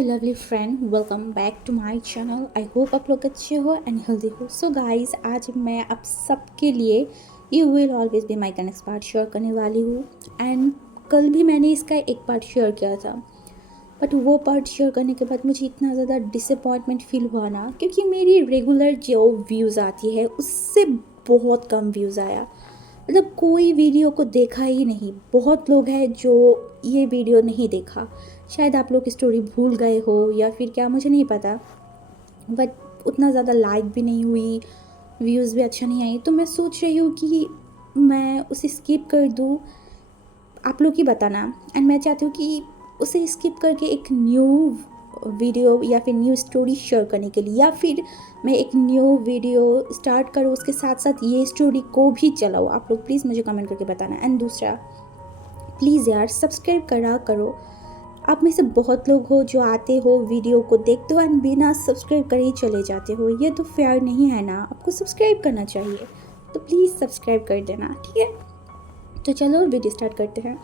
My lovely friend, welcome back to my channel. I hope आप लोग अच्छे हो एंड हेल्दी हो। सो गाइस, आज मैं आप सबके लिए you will always be my next part share करने वाली हूँ। एंड कल भी मैंने इसका एक पार्ट शेयर किया था, बट वो पार्ट शेयर करने के बाद मुझे इतना ज़्यादा डिसअपॉइंटमेंट फील हुआ ना, क्योंकि मेरी रेगुलर जो व्यूज़ आती है उससे बहुत कम व्यूज़ आया। मतलब कोई वीडियो को देखा ही नहीं। बहुत लोग हैं जो ये वीडियो नहीं देखा। शायद आप लोग स्टोरी भूल गए हो या फिर क्या, मुझे नहीं पता। बट उतना ज़्यादा लाइक भी नहीं हुई, व्यूज़ भी अच्छा नहीं आई, तो मैं सोच रही हूँ कि मैं उसे स्किप कर दूँ। आप लोग ही बताना। एंड मैं चाहती हूँ कि उसे स्किप करके एक न्यू वीडियो या फिर न्यू स्टोरी शेयर करने के लिए, या फिर मैं एक न्यू वीडियो स्टार्ट करूँ, उसके साथ साथ ये स्टोरी को भी चलाऊँ। आप लोग प्लीज़ मुझे कमेंट करके बताना। एंड दूसरा, प्लीज़ यार सब्सक्राइब करा करो। आप में से बहुत लोग हो जो आते हो, वीडियो को देखते हो एंड बिना सब्सक्राइब करे ही चले जाते हो। ये तो फेयर नहीं है ना, आपको सब्सक्राइब करना चाहिए। तो प्लीज़ सब्सक्राइब कर देना, ठीक है। तो चलो वीडियो स्टार्ट करते हैं।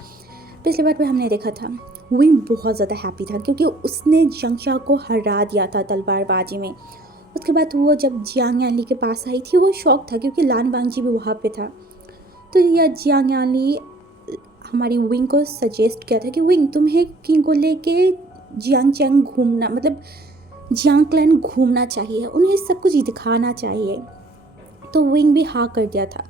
पिछली बार में हमने देखा था विंग बहुत ज़्यादा हैप्पी था क्योंकि उसने जंगशा को हरा दिया था तलवारबाजी में। उसके बाद वो जब जियांग यानली के पास आई थी, वो शौक था क्योंकि लान वांगजी भी वहाँ पे था। तो यह जियांग यानली हमारी विंग को सजेस्ट किया था कि विंग, तुम्हें किंग को लेके जियांग चैंग घूमना, मतलब जियांग क्लैन घूमना चाहिए, उन्हें सब कुछ दिखाना चाहिए। तो विंग भी हाँ कर दिया था।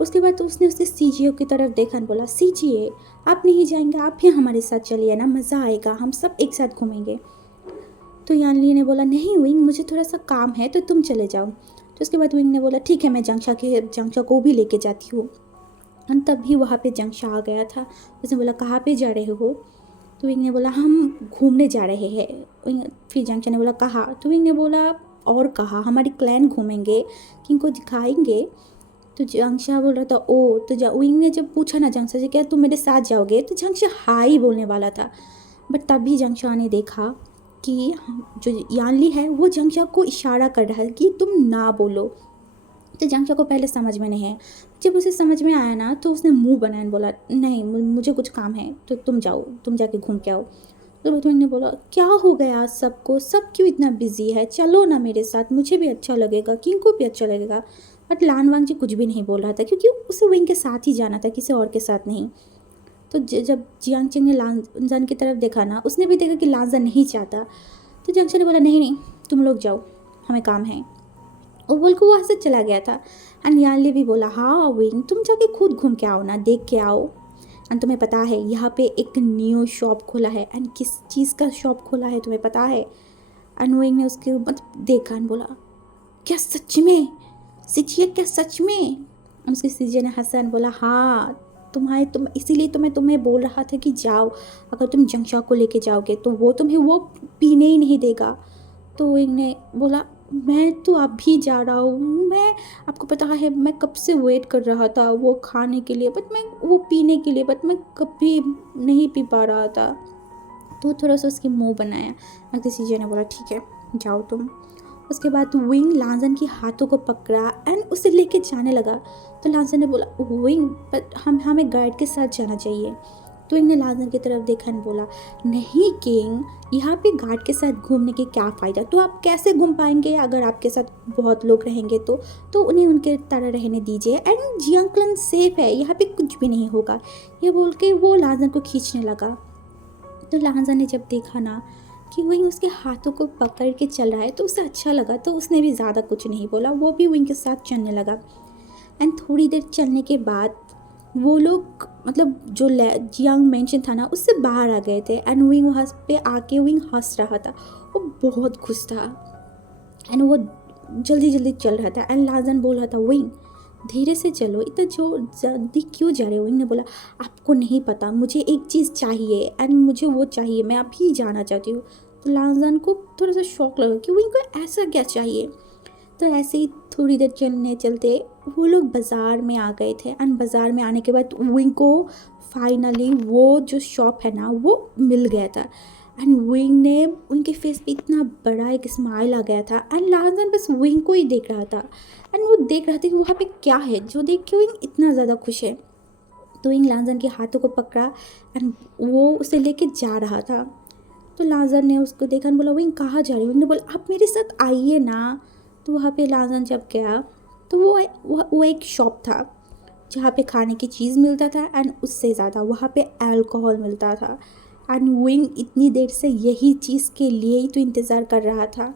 उसके बाद तो उसने उसके सीजीओ की तरफ देखा और बोला, सीजीए आप नहीं जाएंगे, आप भी हमारे साथ चलिए ना, मज़ा आएगा, हम सब एक साथ घूमेंगे। तो यानली ने बोला, नहीं विंग, मुझे थोड़ा सा काम है, तो तुम चले जाओ। तो उसके बाद विंग ने बोला, ठीक है, मैं जंगशा को भी लेके जाती हूँ। और तब भी वहाँ पे जंगशा आ गया था। उसने बोला, कहाँ पे जा रहे हो? तो विंग ने बोला, हम घूमने जा रहे हैं। फिर जंगशा ने बोला, कहाँ? तो विंग ने बोला, और कहाँ, हमारी क्लैन घूमेंगे, किंग को दिखाएंगे। तो जंगशा बोल रहा था, ओ। तो विंग ने जब पूछा ना जंगशा से, क्या तुम मेरे साथ जाओगे, तो जंगशा हाँ ही बोलने वाला था। बट तभी जंगशा ने देखा कि जो यानली है वो जंगशा को इशारा कर रहा है कि तुम ना बोलो। तो जंगशा को पहले समझ में नहीं है। जब उसे समझ में आया ना, तो उसने मुंह बनाया और बोला, नहीं मुझे कुछ काम है, तो तुम जाओ, तुम जाके घूम के आओ। तो बटविंग ने बोला, क्या हो गया सबको, सब क्यों इतना बिजी है, चलो ना मेरे साथ, मुझे भी अच्छा लगेगा, किंग को भी अच्छा लगेगा। बट लान वांगजी कुछ भी नहीं बोल रहा था क्योंकि उसे विंग के साथ ही जाना था, किसी और के साथ नहीं। तो जब जियांग चेंग ने लांजन की तरफ देखा ना, उसने भी देखा कि लांजन नहीं चाहता। तो जंगशा ने बोला, नहीं नहीं, तुम लोग जाओ, हमें काम है। वो बोल के वहाँ से चला गया था। एंड यानली भी बोला, हाँ विंग, तुम जाके खुद घूम के आओ ना, देख के आओ। एंड तुम्हें पता है यहाँ पे एक न्यू शॉप खोला है। एंड किस चीज़ का शॉप खोला है तुम्हें पता है? एंड विंग ने उसके मतलब देखा एंड बोला, क्या सच में सीजिए, क्या सच में? एंड उसके सीजे ने हंसा एंड बोला, हाँ, तुम इसीलिए तो मैं तुम्हें बोल रहा था कि जाओ, अगर तुम जंगशा को लेके जाओगे तो वो तुम्हें वो पीने ही नहीं देगा। तो विंग ने बोला, मैं तो अभी जा रहा हूँ, मैं, आपको पता है मैं कब से वेट कर रहा था वो खाने के लिए, बट मैं वो पीने के लिए, बट मैं कभी नहीं पी पा रहा था। तो थोड़ा सा उसकी मुंह बनाया। अगले सीजे ने बोला, ठीक है, जाओ तुम। उसके बाद विंग लांजन के हाथों को पकड़ा एंड उसे लेके जाने लगा। तो लांजन ने बोला, विंग, बट हमें गाइड के साथ जाना चाहिए। तो विंग ने लांजन की तरफ देखा और बोला, नहीं किंग, यहाँ पे गार्ड के साथ घूमने के क्या फ़ायदा, तो आप कैसे घूम पाएंगे अगर आपके साथ बहुत लोग रहेंगे तो उन्हें उनके तरह रहने दीजिए। एंड जियांग क्लैन सेफ है, यहाँ पे कुछ भी नहीं होगा। ये बोल के वो लांजन को खींचने लगा। तो लांजन ने जब देखा ना कि विंग उसके हाथों को पकड़ के चल रहा है, तो उसे अच्छा लगा, तो उसने भी ज़्यादा कुछ नहीं बोला, वो भी विंग के साथ चलने लगा। एंड थोड़ी देर चलने के बाद वो लोग, मतलब जो जियांग मेंशन था ना, उससे बाहर आ गए थे। एंड विंग वहाँ पे आके विंग हंस रहा था, वो बहुत खुश था। एंड वो जल्दी जल्दी चल रहा था। एंड लाजन बोल रहा था, विंग धीरे से चलो, इतना जो जल्दी क्यों जा रहे हो? विंग ने बोला, आपको नहीं पता, मुझे एक चीज़ चाहिए एंड मुझे वो चाहिए, मैं अभी जाना चाहती हूँ। तो लाजन को थोड़ा सा शौक लगा कि विंग को ऐसा क्या चाहिए। तो ऐसे ही थोड़ी देर चलने चलते वो लोग बाज़ार में आ गए थे। एंड बाज़ार में आने के बाद विंग को फाइनली वो जो शॉप है ना वो मिल गया था। एंड विंग ने, उनके फेस पे इतना बड़ा एक स्माइल आ गया था। एंड लाजन बस विंग को ही देख रहा था। एंड वो देख रहा था कि वहाँ पे क्या है जो देख के विंग इतना ज़्यादा खुश है। तो विंग लाजन के हाथों को पकड़ा एंड वो उसे लेके जा रहा था। तो लाजन ने उसको देखा और बोला विंग कहाँ जा रही हो? विंग ने बोला आप मेरे साथ आइए ना। तो वहाँ पे लाजन जब गया तो वो एक शॉप था जहाँ पे खाने की चीज़ मिलता था एंड उससे ज़्यादा वहाँ पे अल्कोहल मिलता था। एंड विंग इतनी देर से यही चीज़ के लिए ही तो इंतज़ार कर रहा था।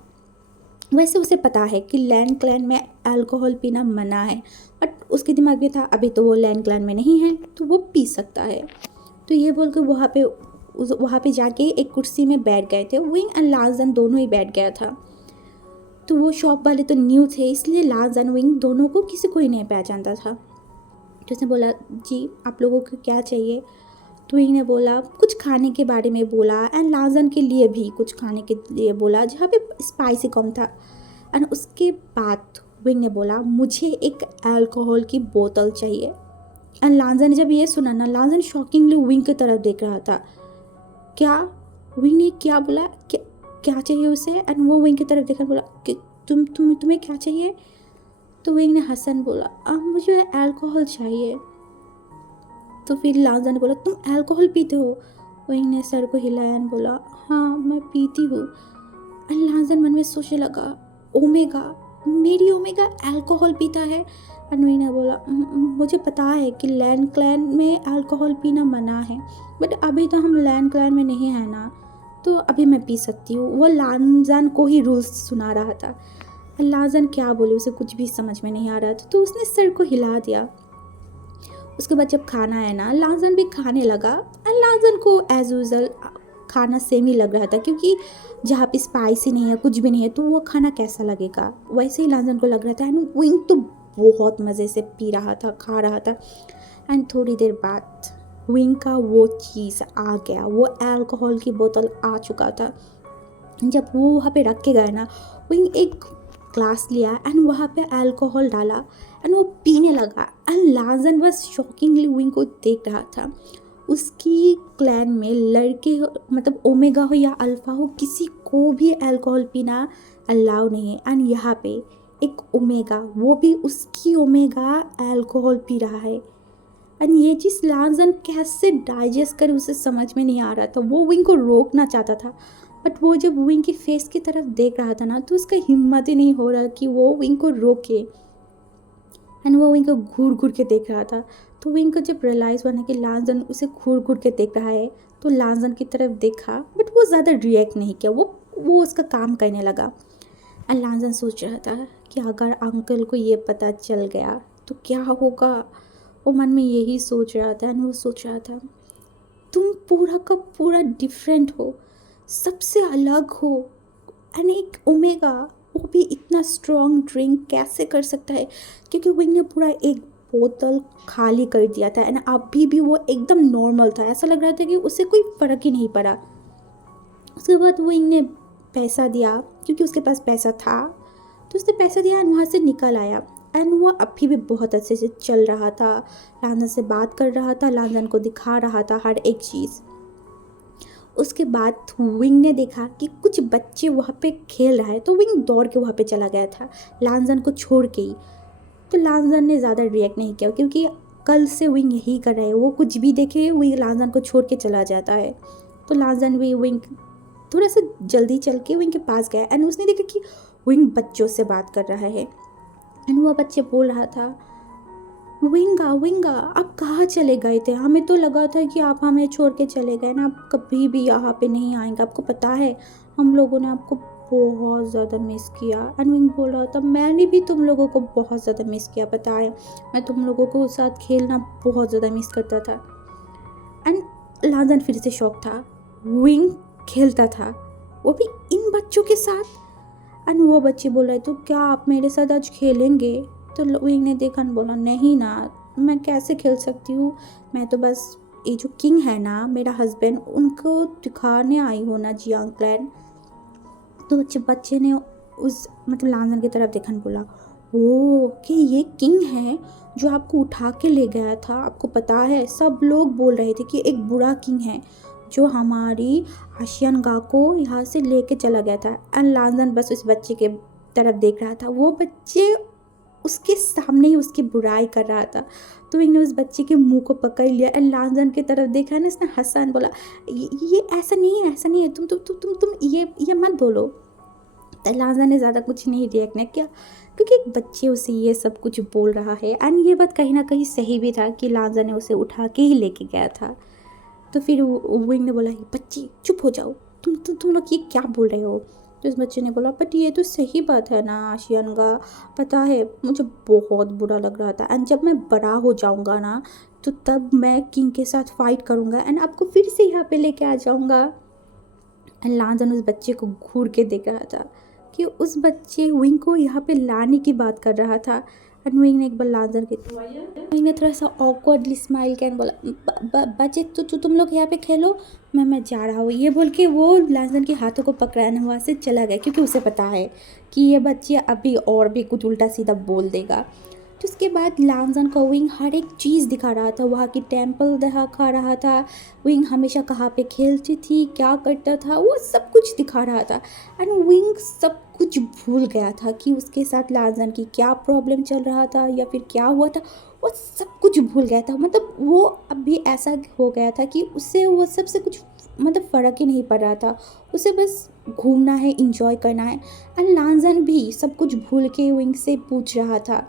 वैसे उसे पता है कि लैंड क्लैन में अल्कोहल पीना मना है, बट उसके दिमाग में था अभी तो वो लैंड क्लैन में नहीं है तो वो पी सकता है। तो ये बोल के वहाँ पे जाके एक कुर्सी में बैठ गए थे। विंग एंड लाजन दोनों ही बैठ गया था। तो वो शॉप वाले तो न्यू थे, इसलिए लाजन विंग दोनों को किसी को ही नहीं पहचानता था। तो उसने बोला जी आप लोगों को क्या चाहिए? तो विंग ने बोला कुछ खाने के बारे में बोला एंड लाजन के लिए भी कुछ खाने के लिए बोला जहाँ पे स्पाइसी कम था। एंड उसके बाद विंग ने बोला मुझे एक अल्कोहल की बोतल चाहिए। एंड लाजन ने जब ये सुना ना, लाजन शॉकिंगली विंग की तरफ देख रहा था। क्या? विंग ने क्या बोला? क्या चाहिए उसे? एंड वो विंग की तरफ देखकर बोला कि तुम्हें क्या चाहिए? तो विंग ने हंसन बोला मुझे अल्कोहल चाहिए। तो फिर लाजन ने बोला तुम अल्कोहल पीते हो? विंग ने सर को हिलाया और बोला हाँ मैं पीती हूँ। एंड लाजन मन में सोचने लगा ओमेगा, मेरी ओमेगा अल्कोहल पीता है। एंड विंग ने बोला मुझे पता है कि लैंड क्लैन में अल्कोहल पीना मना है, बट अभी तो हम लैंड क्लैन में नहीं है ना, तो अभी मैं पी सकती हूँ। वो लाजन को ही रूल्स सुना रहा था। लाजन क्या बोले उसे कुछ भी समझ में नहीं आ रहा था, तो उसने सर को हिला दिया। उसके बाद जब खाना आया ना, लाजन भी खाने लगा। लाजन को एज यूजल खाना सेम ही लग रहा था, क्योंकि जहाँ पे स्पाइसी नहीं है कुछ भी नहीं है तो वो खाना कैसा लगेगा, वैसे ही लाजन को लग रहा था। एंड विंग तो बहुत मज़े से पी रहा था, खा रहा था। एंड थोड़ी देर बाद विंग का वो चीज़ आ गया, वो अल्कोहल की बोतल आ चुका था। जब वो वहाँ पे रख के गया ना, विंग एक ग्लास लिया एंड वहाँ पे अल्कोहल डाला एंड वो पीने लगा। एंड लाजन बस शॉकिंगली विंग को देख रहा था। उसकी क्लैन में लड़के मतलब ओमेगा हो या अल्फा हो, किसी को भी अल्कोहल पीना अलाउ नहीं है। एंड यहाँ पे एक ओमेगा, वो भी उसकी ओमेगा अल्कोहल पी रहा है। एंड ये चीज़ लाजन कैसे डाइजेस्ट करे उसे समझ में नहीं आ रहा था। वो विंग को रोकना चाहता था, बट वो जब विंग की फेस की तरफ देख रहा था ना, तो उसका हिम्मत ही नहीं हो रहा कि वो विंग को रोके। एंड वो विंग को घूर घूर के देख रहा था। तो विंग को जब रियलाइज़ हुआ ना कि लाजन उसे घूर घूर के देख रहा है, तो लाजन की तरफ देखा, बट वो ज़्यादा रिएक्ट नहीं किया। वो उसका काम करने लगा। एंड लाजन सोच रहा था कि अगर अंकल को ये पता चल गया तो क्या होगा। वो मन में यही सोच रहा था। एंड वो सोच रहा था तुम पूरा का पूरा डिफरेंट हो, सबसे अलग हो। एंड एक ओमेगा, वो भी इतना स्ट्रॉन्ग ड्रिंक कैसे कर सकता है? क्योंकि विंग ने पूरा एक बोतल खाली कर दिया था एंड अभी भी वो एकदम नॉर्मल था। ऐसा लग रहा था कि उसे कोई फ़र्क ही नहीं पड़ा। उसके बाद विंग ने पैसा दिया, क्योंकि उसके पास पैसा था, तो उसने पैसा दिया एंड वहाँ से निकल आया। एंड वो अभी भी बहुत अच्छे से चल रहा था, लाजन से बात कर रहा था, लाजन को दिखा रहा था हर एक चीज़। उसके बाद विंग ने देखा कि कुछ बच्चे वहाँ पे खेल रहा है, तो विंग दौड़ के वहाँ पे चला गया था लाजन को छोड़ के ही। तो लाजन ने ज़्यादा रिएक्ट नहीं किया, क्योंकि कल से विंग यही कर रहा है, वो कुछ भी देखे विंग लाजन को छोड़ के चला जाता है। तो लाजन भी विंग थोड़ा सा जल्दी चल के विंग के पास गया एंड उसने देखा कि विंग बच्चों से बात कर रहा है। एंड वह बच्चे बोल रहा था विंगा आप कहाँ चले गए थे? हमें तो लगा था कि आप हमें छोड़ के चले गए ना, आप कभी भी यहाँ पे नहीं आएंगे। आपको पता है हम लोगों ने आपको बहुत ज़्यादा मिस किया। एंड विंग बोल रहा था मैंने भी तुम लोगों को बहुत ज़्यादा मिस किया, पता है मैं तुम लोगों को साथ खेलना बहुत ज़्यादा मिस करता था। एंड लाजन फिर से शौक था, विंग खेलता था वो भी इन बच्चों के साथ। एंड वो बच्चे बोल रहे तो क्या आप मेरे साथ आज खेलेंगे? तो विंग ने देखा और बोला नहीं ना, मैं कैसे खेल सकती हूँ, मैं तो बस ये जो किंग है ना मेरा हस्बैंड, उनको दिखाने आई हो ना जियांग क्लैन। तो बच्चे ने उस मतलब लाजन की तरफ देखा और बोला ओ कि ये किंग है जो आपको उठा के ले गया था। आपको पता है सब लोग बोल रहे थे कि एक बुरा किंग है जो हमारी आशियान गा को यहाँ से लेके चला गया था। एंड लाजन बस उस बच्चे के तरफ देख रहा था। वो बच्चे उसके सामने ही उसकी बुराई कर रहा था। तो विंग ने उस बच्चे के मुंह को पकड़ लिया एंड लांजन की तरफ देखा ना, इसने हंसा एंड बोला ये ऐसा नहीं है, ऐसा नहीं है, तुम ये मत बोलो। तो लांजन ने ज़्यादा कुछ नहीं रिएक्ट नहीं किया, क्योंकि एक बच्चे उसे ये सब कुछ बोल रहा है एंड ये बात कहीं ना कहीं सही भी था कि लांजन ने उसे उठा के ही लेके गया था। तो फिर विंग ने बोला ये बच्चे चुप हो जाओ, तुम लोग ये क्या बोल रहे हो। तो उस बच्चे ने बोला बट ये तो सही बात है ना आशियानगा, पता है मुझे बहुत बुरा लग रहा था एंड जब मैं बड़ा हो जाऊंगा ना तो तब मैं किंग के साथ फाइट करूंगा एंड आपको फिर से यहाँ पे लेके आ जाऊंगा। एंड लांजन उस बच्चे को घूर के देख रहा था कि उस बच्चे विंग को यहाँ पे लाने की बात कर रहा था। एंड विंग ने एक बार लांजन के विंग ने थोड़ा सा ऑकवर्डली स्माइल किया एंड बोला बच्चे तो तुम लोग यहाँ पे खेलो, मैं जा रहा हूँ। ये बोल के वो लांजन के हाथों को पकड़ाने वहाँ से चला गया, क्योंकि उसे पता है कि ये बच्चे अभी और भी कुछ उल्टा सीधा बोल देगा। तो उसके बाद लांजन को विंग हर एक चीज़ दिखा रहा था, वहाँ की टेम्पल दिखा रहा था, विंग हमेशा कहाँ पे खेलती थी, क्या करता था, वो सब कुछ दिखा रहा था। एंड विंग सब कुछ भूल गया था कि उसके साथ लांजन की क्या प्रॉब्लम चल रहा था या फिर क्या हुआ था, वो सब कुछ भूल गया था। मतलब वो अभी ऐसा हो गया था कि उससे वो सबसे कुछ मतलब फ़र्क ही नहीं पड़ रहा था, उसे बस घूमना है, इंजॉय करना है। एंड लांजन भी सब कुछ भूल के विंग से पूछ रहा था,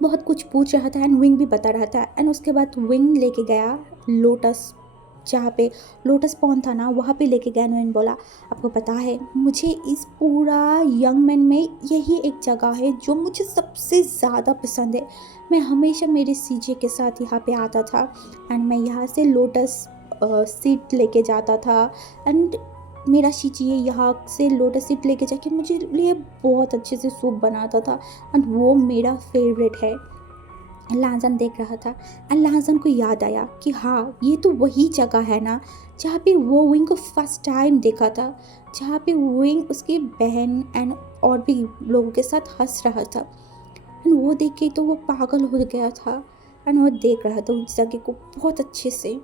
बहुत कुछ पूछ रहा था एंड विंग भी बता रहा था। एंड उसके बाद विंग लेके गया लोटस, जहाँ पे लोटस पॉन्ड था ना वहाँ पे लेके गया। विंग बोला आपको पता है मुझे इस पूरा यंग मैन में यही एक जगह है जो मुझे सबसे ज़्यादा पसंद है, मैं हमेशा मेरे सीजे के साथ यहाँ पे आता था एंड मैं यहाँ से लोटस सीट लेके जाता था एंड मेरा शिचिए यहाँ से लोटस सीट लेके जाके मुझे लिए बहुत अच्छे से सूप बनाता था एंड वो मेरा फेवरेट है। लांजन देख रहा था एंड लांजन को याद आया कि हाँ ये तो वही जगह है ना जहाँ पे वो विंग को फर्स्ट टाइम देखा था, जहाँ पे विंग उसकी बहन एंड और भी लोगों के साथ हंस रहा था। एंड वो देख के तो वो पागल हो गया था एंड वो देख रहा था उस जगह को बहुत अच्छे से।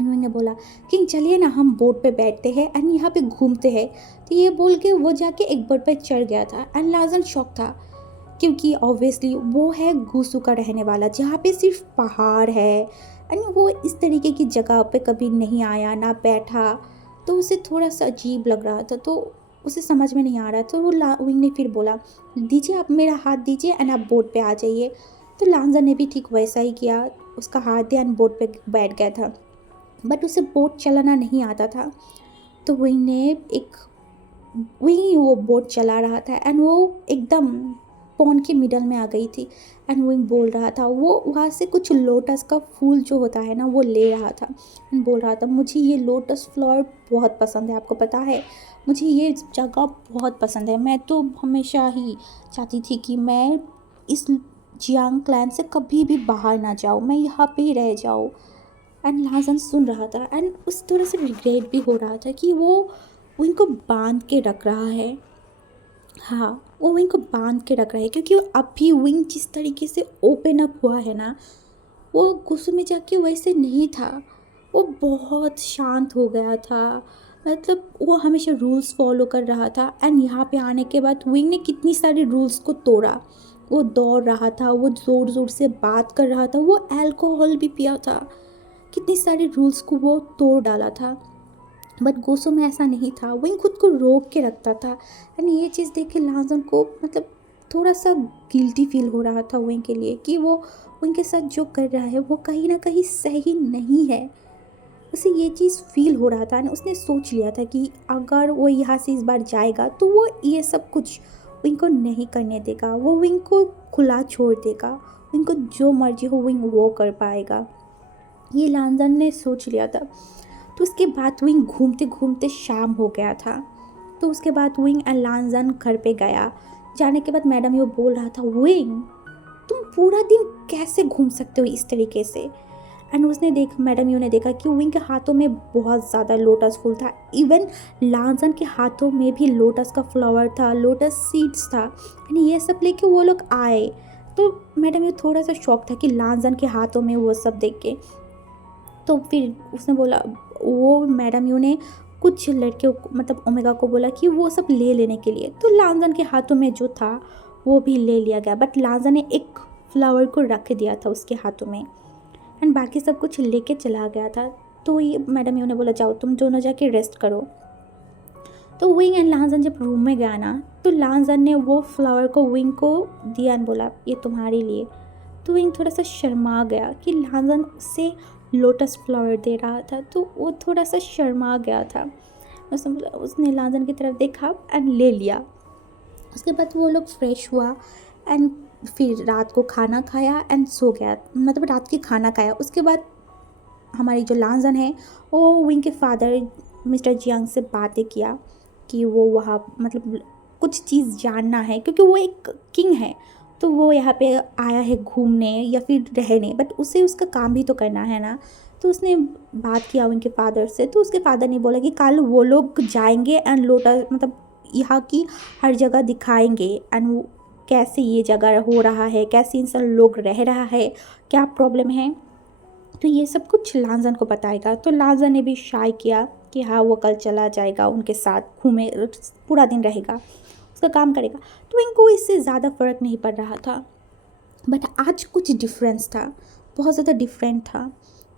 उन्होंने बोला कि चलिए ना हम बोट पे बैठते हैं एंड यहाँ पे घूमते हैं। तो ये बोल के वो जाके एक बोट पे चढ़ गया था एंड लाजन शॉक था, क्योंकि ऑब्वियसली वो है गुसू का रहने वाला जहाँ पे सिर्फ पहाड़ है एंड वो इस तरीके की जगह पे कभी नहीं आया ना बैठा, तो उसे थोड़ा सा अजीब लग रहा था, तो उसे समझ में नहीं आ रहा। तो वो विंग ने फिर बोला दीजिए आप मेरा हाथ दीजिए एंड आप बोट पे आ जाइए। तो लांजा ने भी ठीक वैसा ही किया, उसका हाथ दिया एंड बोट पे बैठ गया था, बट उसे बोट चलाना नहीं आता था। तो वही वो बोट चला रहा था एंड वो एकदम पॉन्ड के मिडल में आ गई थी एंड विंग बोल रहा था, वो वहाँ से कुछ लोटस का फूल जो होता है ना वो ले रहा था एंड बोल रहा था मुझे ये लोटस फ्लावर बहुत पसंद है, आपको पता है मुझे ये जगह बहुत पसंद है, मैं तो हमेशा ही चाहती थी कि मैं इस जियांग क्लैन से कभी भी बाहर ना जाऊँ, मैं यहाँ पे ही रह जाऊँ। एंड लाजन सुन रहा था एंड उस थोड़ा सा रिग्रेट भी हो रहा था कि वो इनको बांध के रख रहा है। हाँ वो विंग को बांध के रख रहा है, क्योंकि अभी विंग जिस तरीके से ओपन अप हुआ है ना वो गुस्से में जाके वैसे नहीं था, वो बहुत शांत हो गया था, मतलब वो हमेशा रूल्स फॉलो कर रहा था। एंड यहाँ पे आने के बाद विंग ने कितनी सारी रूल्स को तोड़ा, वो दौड़ रहा था, वो ज़ोर ज़ोर से बात कर रहा था, वो अल्कोहल भी पिया था, कितनी सारी रूल्स को वो तोड़ डाला था। बट गोसो में ऐसा नहीं था, विंग खुद को रोक के रखता था एंड ये चीज़ देख के लाजन को मतलब थोड़ा सा गिल्टी फील हो रहा था विंग के लिए कि वो विंग के साथ जो कर रहा है वो कहीं ना कहीं सही नहीं है, उसे ये चीज़ फील हो रहा था एंड उसने सोच लिया था कि अगर वो यहाँ से इस बार जाएगा तो वो ये सब कुछ विंग को नहीं करने देगा, वो विंग को खुला छोड़ देगा, विंग को जो मर्जी हो विंग वो कर पाएगा, ये लांजन ने सोच लिया था। तो उसके बाद विंग घूमते घूमते शाम हो गया था, तो उसके बाद विंग एंड लांजन घर पे गया। जाने के बाद मैडम यो बोल रहा था विंग तुम पूरा दिन कैसे घूम सकते हो इस तरीके से। एंड उसने मैडम यू ने देखा कि विंग के हाथों में बहुत ज़्यादा लोटस फूल था, इवन लांजन के हाथों में भी लोटस का फ्लावर था, लोटस सीड्स था एंड ये सब लेके वो लोग आए। तो मैडम यू थोड़ा सा शॉक था कि लांजन के हाथों में वो सब देख के। तो फिर उसने बोला, वो मैडम यू ने कुछ लड़के मतलब ओमेगा को बोला कि वो सब ले लेने के लिए। तो लांजन के हाथों में जो था वो भी ले लिया गया, बट लांजा ने एक फ्लावर को रख दिया था उसके हाथों में एंड बाकी सब कुछ लेके चला गया था। तो ये मैडम यू ने बोला जाओ तुम दोनों जाके रेस्ट करो। तो विंग एंड लांजन जब रूम में गया ना, तो लांजन ने वो फ्लावर को विंग को दिया एंड बोला ये तुम्हारे लिए। तो विंग थोड़ा सा शर्मा गया कि लांजन उसे लोटस फ्लावर दे रहा था, तो वो थोड़ा सा शर्मा गया था। उसने लांजन की तरफ देखा एंड ले लिया। उसके बाद वो लोग फ्रेश हुआ एंड फिर रात को खाना खाया एंड सो गया, मतलब रात की खाना खाया। उसके बाद हमारी जो लांजन है वो विंग के फादर मिस्टर जियांग से बातें किया कि वो वहाँ मतलब कुछ चीज़ जानना है, क्योंकि वो एक किंग है तो वो यहाँ पे आया है घूमने या फिर रहने, बट उसे उसका काम भी तो करना है ना। तो उसने बात किया उनके फादर से, तो उसके फादर ने बोला कि कल वो लोग जाएंगे एंड लोटस मतलब यहाँ की हर जगह दिखाएंगे एंड कैसे ये जगह हो रहा है, कैसे इंसान लोग रह रहा है, क्या प्रॉब्लम है, तो ये सब कुछ लांजन को बताएगा। तो लांजन ने भी शाय किया कि हाँ वो कल चला जाएगा उनके साथ, घूमे पूरा दिन रहेगा, उसका काम करेगा। तो इनको इससे ज़्यादा फ़र्क नहीं पड़ रहा था। बट आज कुछ डिफरेंस था, बहुत ज़्यादा डिफरेंट था,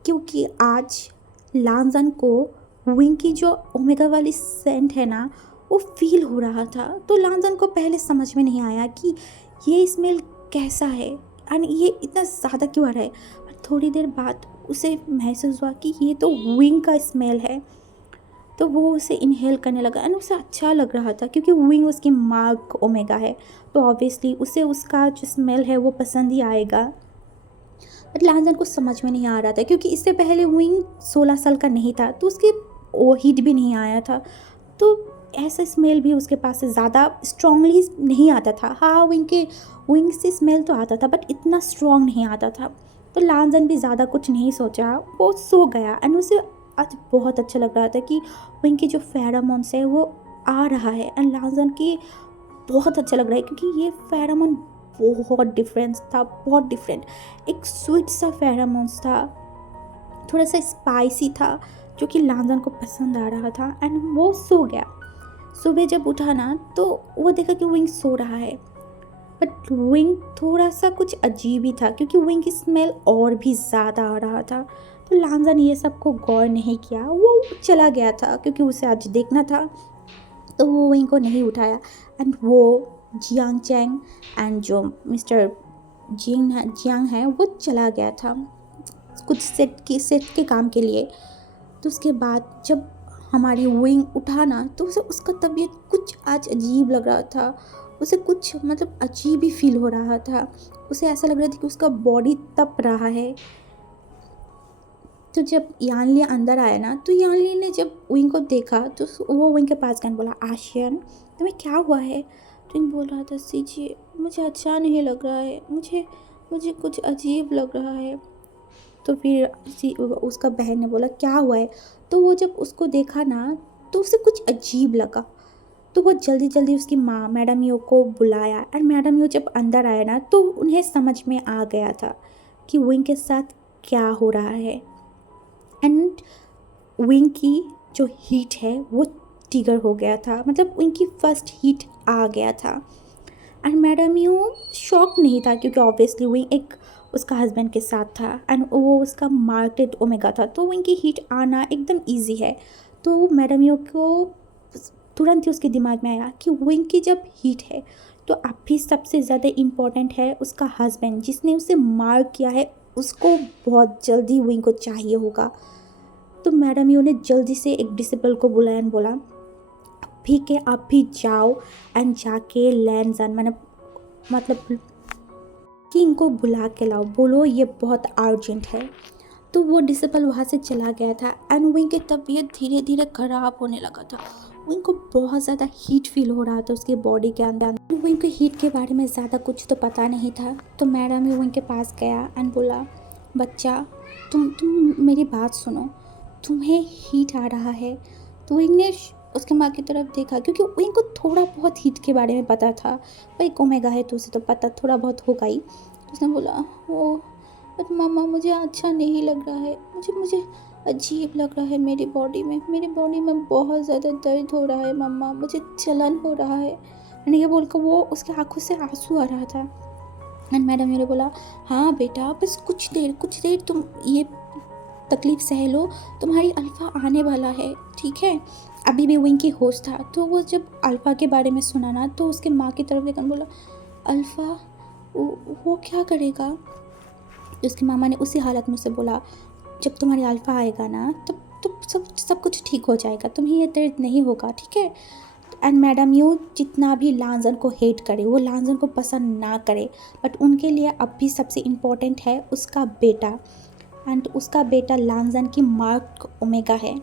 क्योंकि आज लांजन को विंग की जो ओमेगा वाली सेंट है ना वो फील हो रहा था। तो लांजन को पहले समझ में नहीं आया कि ये स्मेल कैसा है एंड ये इतना ज़्यादा क्यों आ रहा है। थोड़ी देर बाद उसे महसूस हुआ कि ये तो विंग का स्मेल है। तो वो उसे इनहेल करने लगा एंड उसे अच्छा लग रहा था, क्योंकि विंग उसकी मार्क ओमेगा है, तो ऑब्वियसली उसे उसका जो स्मेल है वो पसंद ही आएगा। बट लांजन को समझ में नहीं आ रहा था, क्योंकि इससे पहले विंग 16 साल का नहीं था, तो उसके वो हीट भी नहीं आया था, तो ऐसा स्मेल भी उसके पास से ज़्यादा स्ट्रांगली नहीं आता था। हाँ विंग से स्मेल तो आता था बट इतना स्ट्रॉन्ग नहीं आता था। तो लांजन भी ज़्यादा कुछ नहीं सोचा, वो सो गया एंड उसे आज बहुत अच्छा लग रहा था कि विंग की जो फेरामोन्स है वो आ रहा है एंड लांजन की बहुत अच्छा लग रहा है, क्योंकि ये फेरामोन बहुत डिफरेंस था, बहुत डिफरेंट। एक स्वीट सा फेरामोन्स था, थोड़ा सा स्पाइसी था, जो कि लांजन को पसंद आ रहा था एंड वो सो गया। सुबह जब उठा ना तो वो देखा कि विंग सो रहा है, बट विंग थोड़ा सा कुछ अजीब ही था, क्योंकि विंग की स्मेल और भी ज़्यादा आ रहा था। तो लांजन ये सब को गौर नहीं किया, वो चला गया था क्योंकि उसे आज देखना था, तो वो विंग को नहीं उठाया एंड वो जियांग चैंग एंड जो मिस्टर जियांग है वो चला गया था कुछ सेट के काम के लिए। तो उसके बाद जब हमारी विंग उठा ना तो उसे उसका तबीयत कुछ आज अजीब लग रहा था, उसे कुछ मतलब अजीब ही फील हो रहा था, उसे ऐसा लग रहा था कि उसका बॉडी तप रहा है। तो जब यानली अंदर आया ना तो यानली ने जब विंग को देखा तो वो विंग के पास गया बोला आशियन तुम्हें क्या हुआ है। तो विंग बोल रहा था सीजिए मुझे अच्छा नहीं लग रहा है, मुझे कुछ अजीब लग रहा है। तो फिर उसका बहन ने बोला क्या हुआ है। तो वो जब उसको देखा ना तो उसे कुछ अजीब लगा, तो वो जल्दी जल्दी उसकी माँ मैडम यू को बुलाया और मैडम यू जब अंदर आया ना तो उन्हें समझ में आ गया था कि विंग के साथ क्या हो रहा है एंड विंग की जो हीट है वो ट्रिगर हो गया था, मतलब विंग की फर्स्ट हीट आ गया था। एंड मैडम यू शॉक नहीं था, क्योंकि ऑब्वियसली विंग एक उसका हस्बैंड के साथ था एंड वो उसका मार्केट ओमेगा था, तो विंग की हीट आना एकदम इजी है। तो मैडम यू को तुरंत ही उसके दिमाग में आया कि विंग की जब हीट है तो अभी सबसे ज़्यादा इम्पॉर्टेंट है उसका हस्बैंड जिसने उसे मार किया है, उसको बहुत जल्दी विंग को चाहिए होगा। तो मैडम यू ने जल्दी से एक डिसिपल को बुलाया एंड बोला अभी के आप भी जाओ एंड जाके लैंडजन मतलब किंग को बुला के लाओ, बोलो ये बहुत अर्जेंट है। तो वो डिसिपल वहाँ से चला गया था एंड विंग की तबीयत धीरे धीरे ख़राब होने लगा था। विंग को बहुत ज़्यादा हीट फील हो रहा था उसके बॉडी के अंदर। विंग को हीट के बारे में ज़्यादा कुछ तो पता नहीं था, तो मैडम ही विंग के पास गया एंड बोला बच्चा तुम मेरी बात सुनो, तुम्हें हीट आ रहा है। तो विंग ने उसके माँ की तरफ देखा, क्योंकि विंग को थोड़ा बहुत हीट के बारे में पता था, भाई ओमेगा है तो उसे तो पता थोड़ा बहुत होगा ही। तो उसने बोला ओ बट मामा मुझे अच्छा नहीं लग रहा है, मुझे अजीब लग रहा है मेरी बॉडी में बहुत ज़्यादा दर्द हो रहा है मम्मा, मुझे जलन हो रहा है, एंड ये बोलकर वो उसके आंखों से आंसू आ रहा था। एंड मैडम ने बोला, हाँ बेटा बस कुछ देर तुम ये तकलीफ सह लो, तुम्हारी अल्फ़ा आने वाला है, ठीक है। अभी भी विंग की होश था। तो वो जब अल्फ़ा के बारे में सुना ना, तो उसके माँ की तरफ देखकर बोला, अल्फ़ा वो क्या करेगा। तो उसकी मामा ने उसी हालत में उसे बोला, जब तुम्हारी अल्फ़ा आएगा ना तब तो सब कुछ ठीक हो जाएगा, तुम्हें ये दर्द नहीं होगा, ठीक है। एंड मैडम यू जितना भी लांजन को हेट करे, वो लांजन को पसंद ना करे, बट उनके लिए अब भी सबसे इम्पोर्टेंट है उसका बेटा। एंड उसका बेटा लांजन की मार्क ओमेगा है।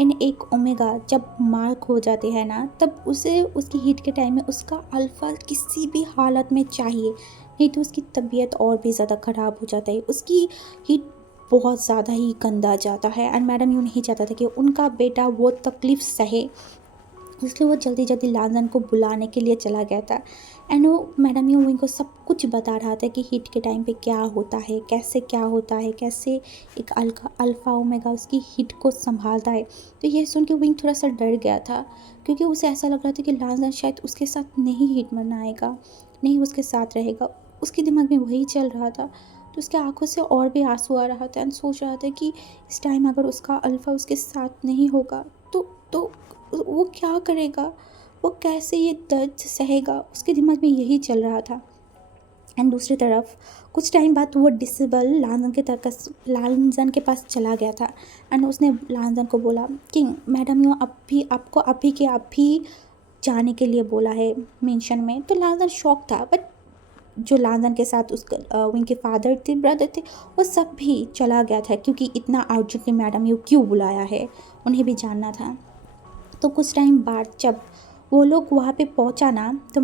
इन एक ओमेगा जब मार्क हो जाते हैं ना, तब उसे उसकी हीट के टाइम में उसका अल्फ़ा किसी भी हालत में चाहिए, नहीं तो उसकी तबीयत और भी ज़्यादा ख़राब हो जाता है, उसकी हीट बहुत ज़्यादा ही गंदा जाता है। एंड मैडम यूँ नहीं चाहता था कि उनका बेटा वो तकलीफ़ सहे, इसलिए वो जल्दी जल्दी लांजन को बुलाने के लिए चला गया था। एंड वो मैडम यू विंग को सब कुछ बता रहा था कि हीट के टाइम पे क्या होता है, कैसे क्या होता है, कैसे एक अल्फ़ा ओमेगा उसकी हीट को संभालता है। तो ये सुन के विंग थोड़ा सा डर गया था, क्योंकि उसे ऐसा लग रहा था कि लांजन शायद उसके साथ नहीं हीट मनाएगा, नहीं उसके साथ रहेगा। उसके दिमाग में वही चल रहा था। तो उसके आंखों से और भी आंसू आ रहा था एंड सोच रहा था कि इस टाइम अगर उसका अल्फ़ा उसके साथ नहीं होगा तो वो क्या करेगा, वो कैसे ये दर्द सहेगा। उसके दिमाग में यही चल रहा था। एंड दूसरी तरफ कुछ टाइम बाद वो डिसेबल लांजन के पास चला गया था। एंड उसने लांजन को बोला, किंग मैडम यू आपको अभी जाने के लिए बोला है मेंशन में। तो लांजन शॉक था, बट जो लांजन के साथ उसका उनके फादर थे, ब्रदर थे, वो सब भी चला गया था, क्योंकि इतना अर्जेंटली मैडम यू क्यों बुलाया है, उन्हें भी जानना था। तो कुछ टाइम बाद जब वो लोग वहाँ पे पहुँचा ना, तो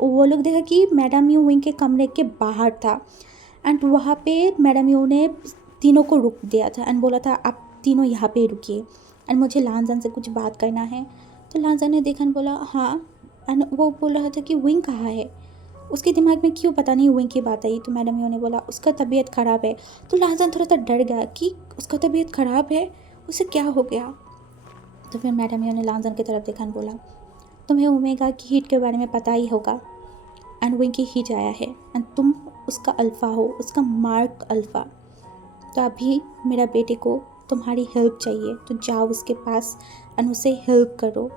वो लोग देखा कि मैडम यू विंग के कमरे के बाहर था। एंड वहाँ पे मैडम यू ने तीनों को रुक दिया था एंड बोला था, आप तीनों यहाँ पे रुकिए एंड मुझे लांजन से कुछ बात करना है। तो लांजन ने देखा बोला, हाँ। एंड वो बोल रहा था कि विंग कहाँ है। उसके दिमाग में क्यों पता नहीं विंग की बात आई। तो मैडम यू ने बोला, उसका तबीयत ख़राब है। तो लांजन थोड़ा सा डर गया कि उसका तबीयत ख़राब है, उसे क्या हो गया। तो फिर मैडम ने लांजन की तरफ देखा और बोला, तुम्हें ओमेगा की हीट के बारे में पता ही होगा। एंड विंग की हीट आया है एंड तुम उसका अल्फ़ा हो, उसका मार्क अल्फ़ा। तो अभी मेरा बेटे को तुम्हारी हेल्प चाहिए, तो जाओ उसके पास एंड उसे हेल्प करो।